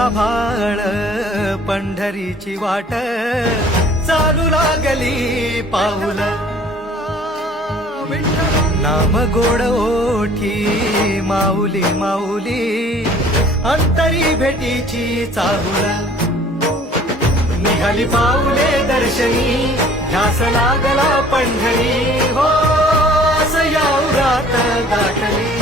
आभाळ पंढरीची वाट चालू लागली पाऊल नाम गोड ओठी माऊली माऊली अंतरी भेटीची चाहुल निघाली पाऊले दर्शनी ध्यास लागला पंढरी हो असं या उरात गाठली